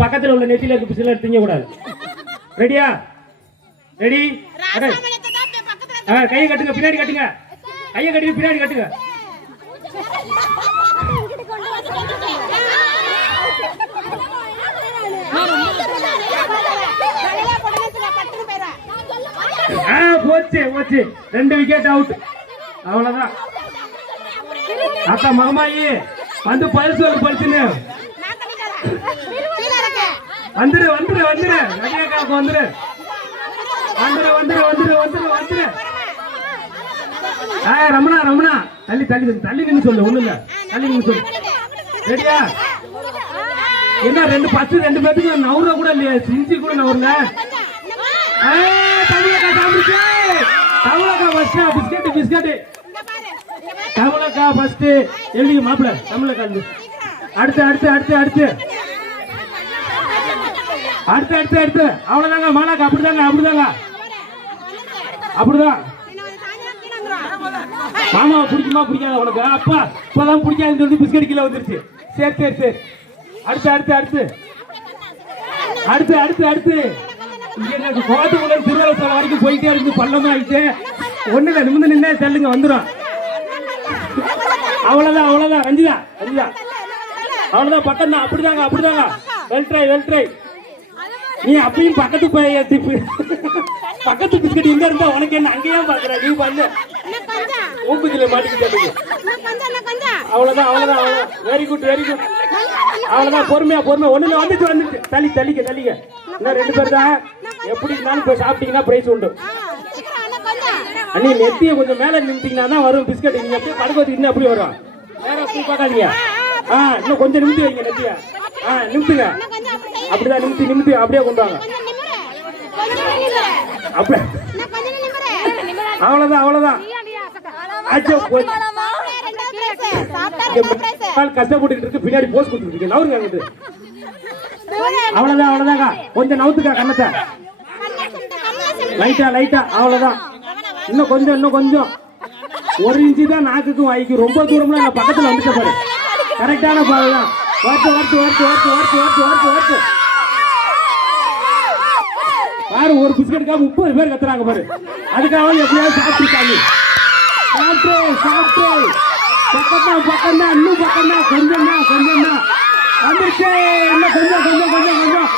பக்கத்துல உள்ள நெத்தியில இருக்க பிசில திங்க கூடாது. ரெடியா? ரெடி? கையை கட்டுங்க, பின்னாடி கட்டுங்க. கையை கட்டி பின்னாடி கட்டுங்க. போச்சு போச்சு, 2 விக்கெட் அவுட். அவ்வளவுதான். அக்கா மகமாயி வந்து பரிசு ஒரு பரிசுன்னு வந்துரு வந்துரு வந்துரு. ரவியக்காவுக்கு வந்துரு வந்துரு வந்துரு வந்துரு வந்துரு வந்துரு. ரமணா ரமணா தள்ளி தள்ளி தள்ளி நின்று சொல்லு. ஒண்ணு இல்ல, தள்ளி நின்று சொல்லு. ரெடியா? என்ன 2 10 2 பேருக்கு நவுற கூட இல்லையா? சிஞ்சி கூட நவுறல. தமிழக்கா சாப்பிடுச்சு. தமிழக்கா ஃபர்ஸ்ட் பிஸ்கட் பிஸ்கட். தமிழக்கா ஃபர்ஸ்ட் எழுதி மாப்பிள்ள. தமிழக்கா அடுத்து அடுத்து அடுத்து அடுத்து அடுத்து அடுத்து அடுத்து. அவ்வளவுதாங்க மாலாக்கா. அப்படிதாங்க அப்படிதாங்க அப்படிதான். மாமாவை பிடிக்குமா பிடிக்காத உனக்கு? அப்பா இப்பதான் பிடிக்காதுன்னு சொல்லி பிஸ்கட் கீழே வந்துருச்சு. சரி சரி சரி. அடுத்து அடுத்து அடுத்து அடுத்து அடுத்து அடுத்து. இங்க கோட்டுக்குள்ள திருவள்ளுவர் வரைக்கும் போயிட்டே இருந்து பள்ளமா ஆயிட்டு ஒண்ணுல நிமிந்து நின்னே தள்ளுங்க வந்துடும். அவ்வளவுதான் அவ்வளவுதான். ரஞ்சிதா ரஞ்சிதா அவ்வளவுதான். பக்கம் தான். அப்படிதாங்க அப்படிதாங்க. Well try well try. நீ அப்பயும் பக்கத்து பக்கத்து பிஸ்கட் எங்க இருந்தா உனக்கு என்ன? அங்கேயே பாக்குற நீ பண்ணு. மூக்குல மாட்டிக்கிட்டு. அவ்வளவுதான் அவ்வளவுதான் அவ்வளவுதான். Very good very good. அவ்வளவுதான். பொறுமையா பொறுமையா. ஒண்ணுல வந்துட்டு வந்துட்டு தள்ளி தள்ளிக்க தள்ளிக்க. இன்னும் 2 பேர் தான். எப்படி இருந்தாலும் போய் சாப்பிட்டீங்கன்னா பிரைஸ் உண்டு. அண்ணி நெத்திய கொஞ்சம் மேல நிமித்தீங்கன்னா தான் வரும் பிஸ்கட். நீங்க அப்படியே படுக்க வச்சுக்கிட்டு அப்படி வரும். வேற பூ பார்க்காதீங்க. இன்னும் கொஞ்சம் நிமித்தி வைங்க நெத்திய. நிமித்துங்க. அப்படிதான் நிமித்தி நிமித்தி அப்படியே கொண்டு வாங்க. அப்படியே. அவ்வளவுதான் அவ்வளவுதான். கஷ்டப்பட்டு இருக்கு. பின்னாடி போஸ்ட் கொடுத்துருக்கு. நவருங்க அங்கிட்டு. அவ்வளவுதான் அவ்வளவுதாங்க. கொஞ்சம் நவுத்துக்கா கண்ணத்தை லைட்டா லைட்டா. அவ்வளவுதான். இன்னும் கொஞ்சம் இன்னும் கொஞ்சம். 1 இன்ச்சு தான் நாக்குக்கும் வாய்க்கும். ரொம்ப தூரம்லாம் இல்ல, பக்கத்துல வந்துட்ட பாரு. கரெக்டான பாருதான். வரட்டு வரட்டு வரட்டு வரட்டு வரட்டு வரட்டு வரட்டு வரட்டு. பாரு ஒரு பிஸ்கட்டுக்காக 30 பேர் கத்துறாங்க பாரு. அதுக்காக எப்படியாவது சாப்பிட்டுருக்காங்க. சாப்பிட்டு சாப்பிட்டு பக்கம் தான் பக்கம் தான். இன்னும் பக்கம் தான். கொஞ்சம் தான் கொஞ்சம் தான் வந்துருச்சு. இன்னும் கொஞ்சம் கொஞ்சம் கொஞ்சம் கொஞ்சம்.